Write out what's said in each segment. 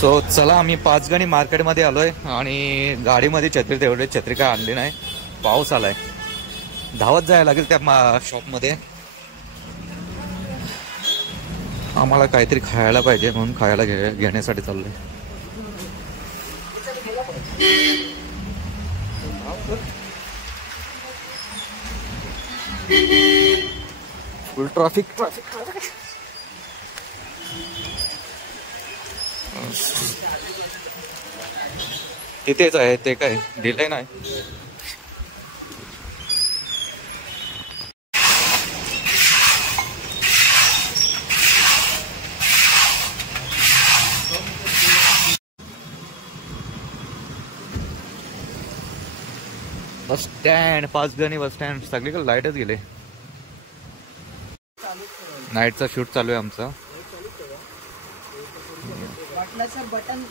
So चला आम्ही पाचगणी मार्केटमध्ये आलोय आणि गाडीमध्ये छत्री तेवढे छत्री काय आणली नाही, पाऊस आलाय, धावत जायला लागेल त्या शॉपमध्ये. आम्हाला काहीतरी खायला पाहिजे म्हणून खायला घेण्यासाठी चाललोय. फुल ट्रॅफिक तिथेच आहे ते, काय दिलंय नाही. Bus stand, Panchgani bus stand सगळीकडे लाईटच गेले. नाईटचा शूट चालू आहे आमचा. बटन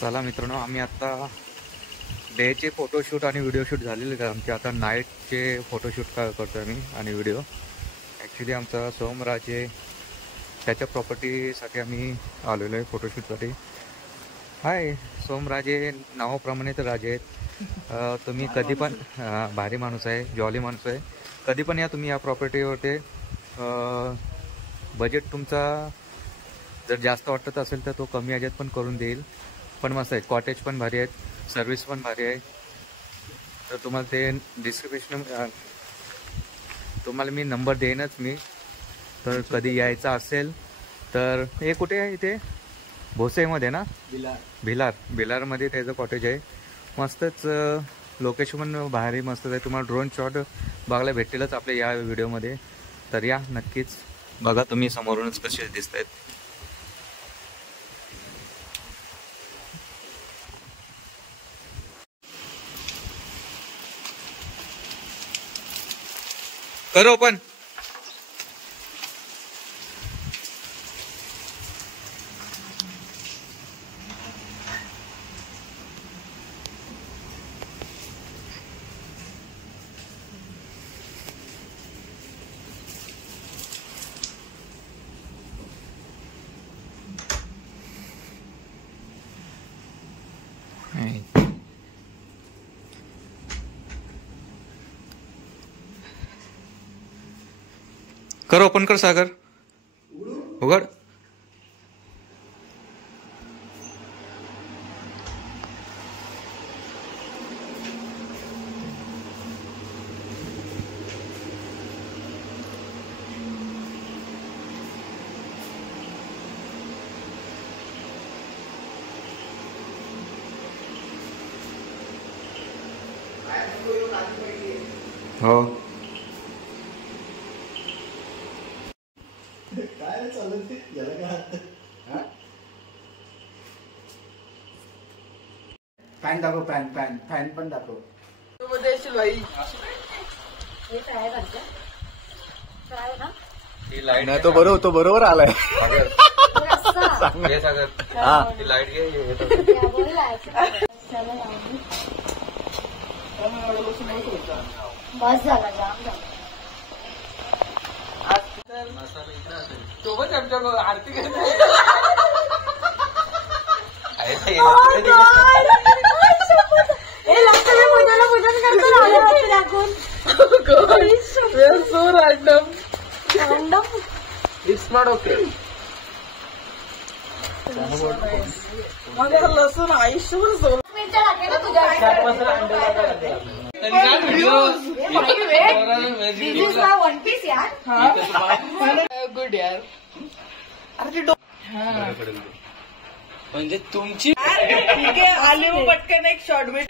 चला मित्रांनो, आम्ही आता डेचे फोटोशूट आणि व्हिडिओ शूट झालेले का आमचे. आता नाईटचे फोटोशूट करतो आम्ही आणि व्हिडिओ. ॲक्च्युली आमचा सोमराजे त्याच्या प्रॉपर्टीसाठी आम्ही आलेलो आहे फोटोशूटसाठी. हाय, सोमराजे नावाप्रमाणे तर राजे आहेत. तुम्ही कधी पण भारी माणूस आहे, जॉली माणूस आहे. कधी पण या तुम्ही या प्रॉपर्टीवरती. बजेट तुमचा जर जास्त वाटत असेल तर तो कमी ह्याच्यात पण करून देईल. पण मस्त आहे, कॉटेज पण भारी आहेत, सर्विस पण भारी आहे. तर तुम्हाला ते डिस्क्रिप्शन तुम्हाला मी नंबर देईनच मी. तर कधी यायचं असेल तर. हे कुठे आहे? इथे भोसेमध्ये ना, भिलारमध्ये त्याचं कॉटेज आहे. मस्तच लोकेशन पण भारी मस्तच आहे. तुम्हाला ड्रोन शॉट बघायला भेटतीलच आपल्या या व्हिडिओमध्ये. तर या नक्कीच बघा, तुम्ही समोरूनच कसे दिसत आहेत. करो पण कर, ओपन कर सागर, उघड. हो, काय चालत ते याला काय फॅन दाखव, फॅन पण दाखव. नाही तो बरोबर आलाय. सागर हा, ती लाईट घे. बस झाला, जाम झाला. सोबत आमच्या आरती करते. It's not okay. माझ्या लसूण आयुष्यभर गुड यार. म्हणजे तुमची ठीक आहे. आले मग पटकन एक शॉर्ट भेट.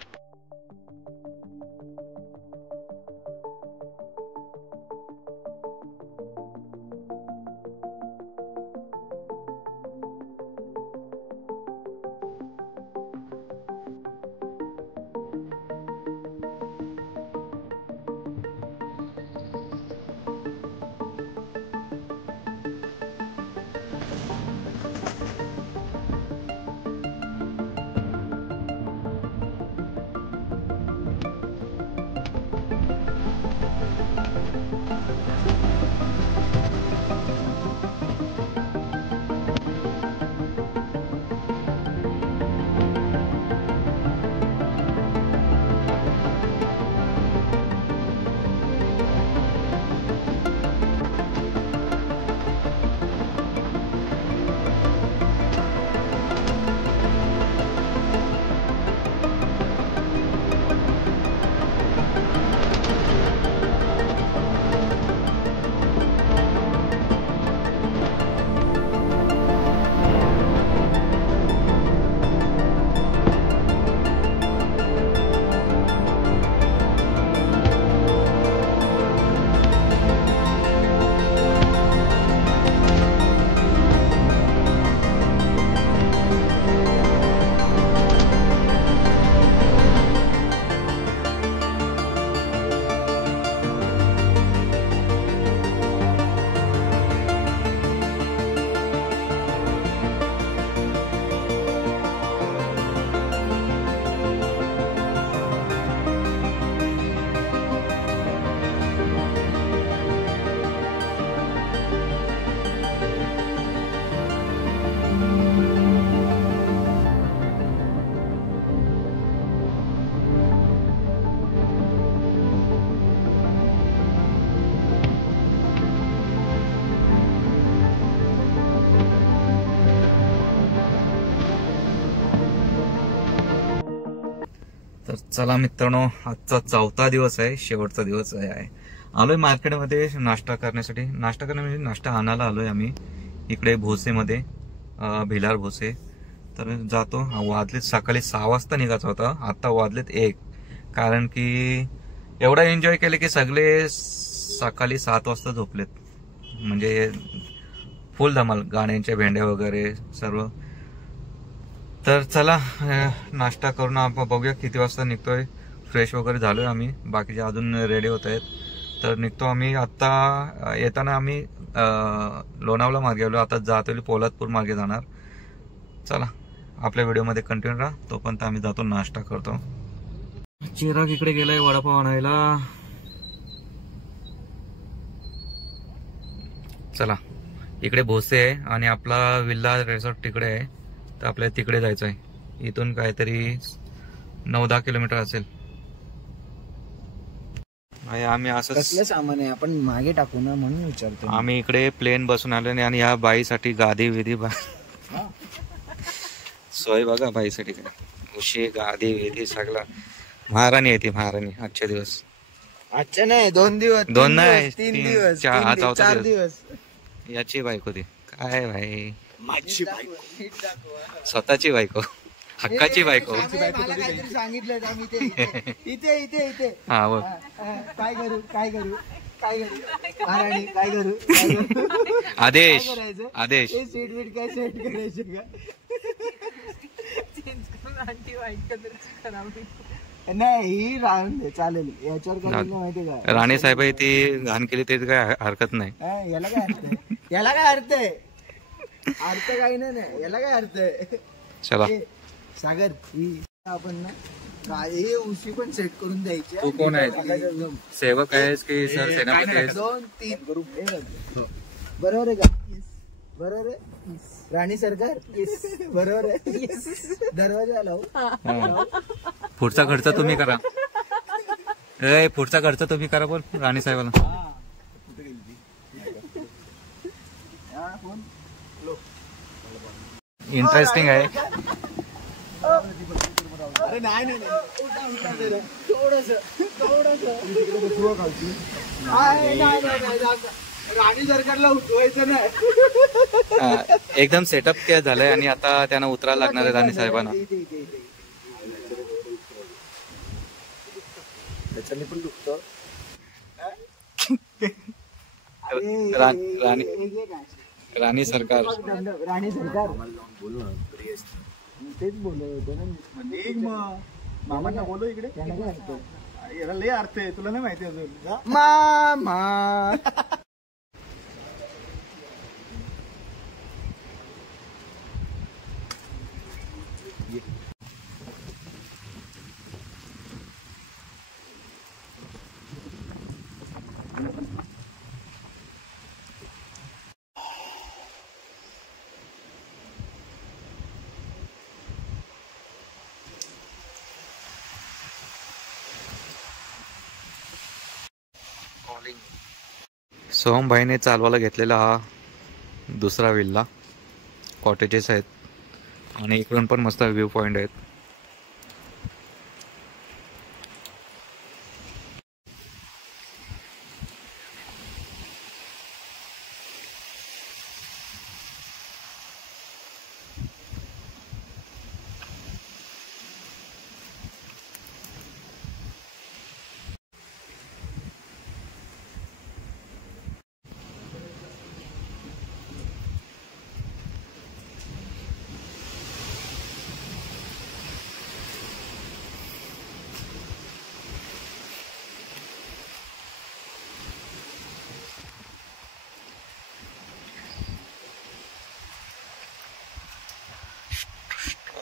तर चला मित्रांनो, आजचा 4था दिवस आहे, शेवटचा दिवस आहे. आलोय मार्केटमध्ये नाश्ता करण्यासाठी. नाश्ता म्हणजे नाश्ता आणायला आलोय आम्ही इकडे भोसेमध्ये, भिलार भोसे. तर जातो. वाजलेत सकाळी 6 वाजता निघायचा होता, आता वाजलेत 1. कारण की एवढा एन्जॉय केले की सगळे सकाळी 7 वाजता झोपलेत. म्हणजे फुल धमाल, गाण्यांच्या भेंड्या वगैरे सर्व. तर चला नाश्ता करून आपण बघूया किती वाजता निघतोय. फ्रेश वगैरे झालोय आम्ही, बाकीचे अजून रेडी होत आहेत. तर निघतो आम्ही आता. येताना आम्ही लोणावळा मार्गे आलो, आता जातोय पोलादपूर मार्गे जाणार. चला आपल्या व्हिडिओमध्ये कंटिन्यू राहा. तोपर्यंत आम्ही जातो, नाश्ता करतो. चिराग इकडे गेलाय वडापाव आणायला. चला, इकडे भोसे आहे आणि आपला विल्ला रिसॉर्ट तिकडे आहे. तर आपल्याला तिकडे जायचं आहे. इथून काहीतरी 9-10 किलोमीटर असेल. आम्ही असं कसलं सामान आहे आपण मागे टाकू ना म्हणून विचारतो. आम्ही इकडे प्लेन बसून आलो आणि या बाईसाठी गादी विधी सोय बघा बाईसाठी. उशी गादी विधी सगळं. महाराणी आहे ती, महाराणी. आजचे दिवस, आजच्या नाही 2 दिवस, 2 नाही 3 दिवस, 4 दिवस. याची बायको ती काय भाई, माझी बायको, स्वतःची बायको, हक्काची बायको. मला काहीतरी सांगितलं आम्ही इथे इथे इथे. हा बोल. काय करू काय करू काय करू महाराणी काय करू आदेश करायचं? आदेश. सीट बीट काय सेट करायचं का? नाही ही राहून दे, चालेल. याच्यावर काय माहिती का, राणे साहेब ती घाण केली ते काय हरकत नाही. याला काय अर्थ आहे? याला काय अर्थ आहे? अर्थ काही नाही, याला काय अर्थ आहे? चला. सागर ही आपण ना हे उशी पण सेट करून द्यायची. तू कोण आहे, सेवक आहेस की सर सेनापती आहेस? 2-3 ग्रुप बरोबर आहे का? बरोबर आहे. राणी सरकार बरोबर आहे. दरवाजा लावू. पुढचा खर्च तुम्ही करा. पुढचा खर्च तुम्ही करा बोल राणी साहेबाला. इंटरेस्टिंग आहे. अरे नाही नाही थोडस राणी सरकारला उठवायचं नाही. एकदम सेटअप काय झालंय आणि आता त्यांना उतरायला लागणार आहे राणी साहेबांना. त्याच्याने पण दुखतो. राणी सरकार राणी सरकार तेच बोलत होतो ना. मामांना बोलू इकडे. त्याला काय अर्थ आहे? याला लय अर्थ आहे, तुला नाही माहिती अजून. मामा सोहमभाईने चालवायला घेतलेला हा दुसरा विल्ला. कॉटेजेस आहेत आणि इकडून पण मस्त व्ह्यू पॉइंट आहेत.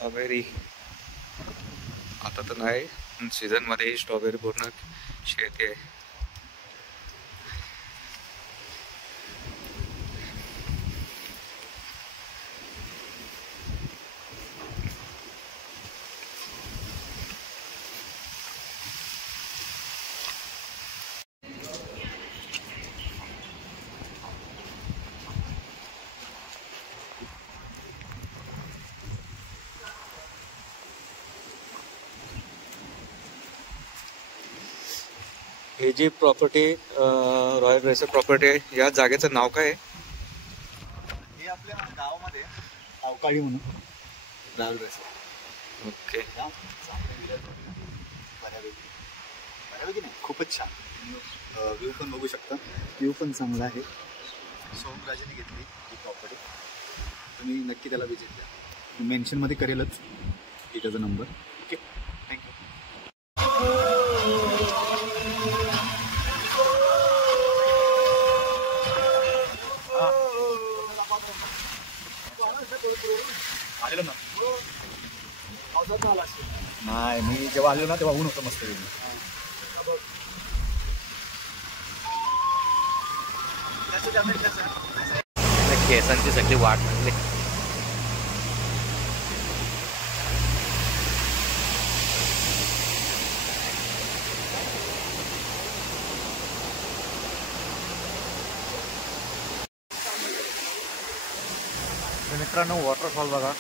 स्ट्रॉबेरी आता तर नाही, सीझन मध्ये स्ट्रॉबेरी पूर्ण शेती आहे. ही जी प्रॉपर्टी रॉयल रेसर प्रॉपर्टी आहे, या जागेचं नाव काय आहे? हे आपल्या गावामध्ये अवकाळी म्हणून रॉयल रेसर. ओके. बऱ्यापैकी नाही, खूपच छान. व्ह्यू पण बघू शकता, व्ह्यू पण चांगला आहे. सोमराजेने घेतली ही प्रॉपर्टी. तुम्ही नक्की त्याला विजिट द्या. मेन्शनमध्ये करेलच की त्याचा नंबर. Okay, thank you. आलेलो ना? नाही, मी जेव्हा आलेलो ना तेव्हा ऊन होतं मस्त. केसांची सगळी वाट लागली. मित्रांनो, वॉटरफॉल बघा.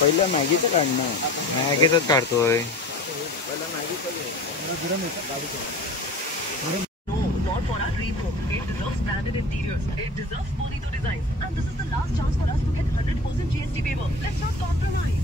पहिलं मॅगीचं काढणं. मॅगीच काढतोय. Not for our dream home. It deserves branded interiors. It deserves Bonito designs. And this is the last chance for us to get 100% GST waiver. Let's not compromise.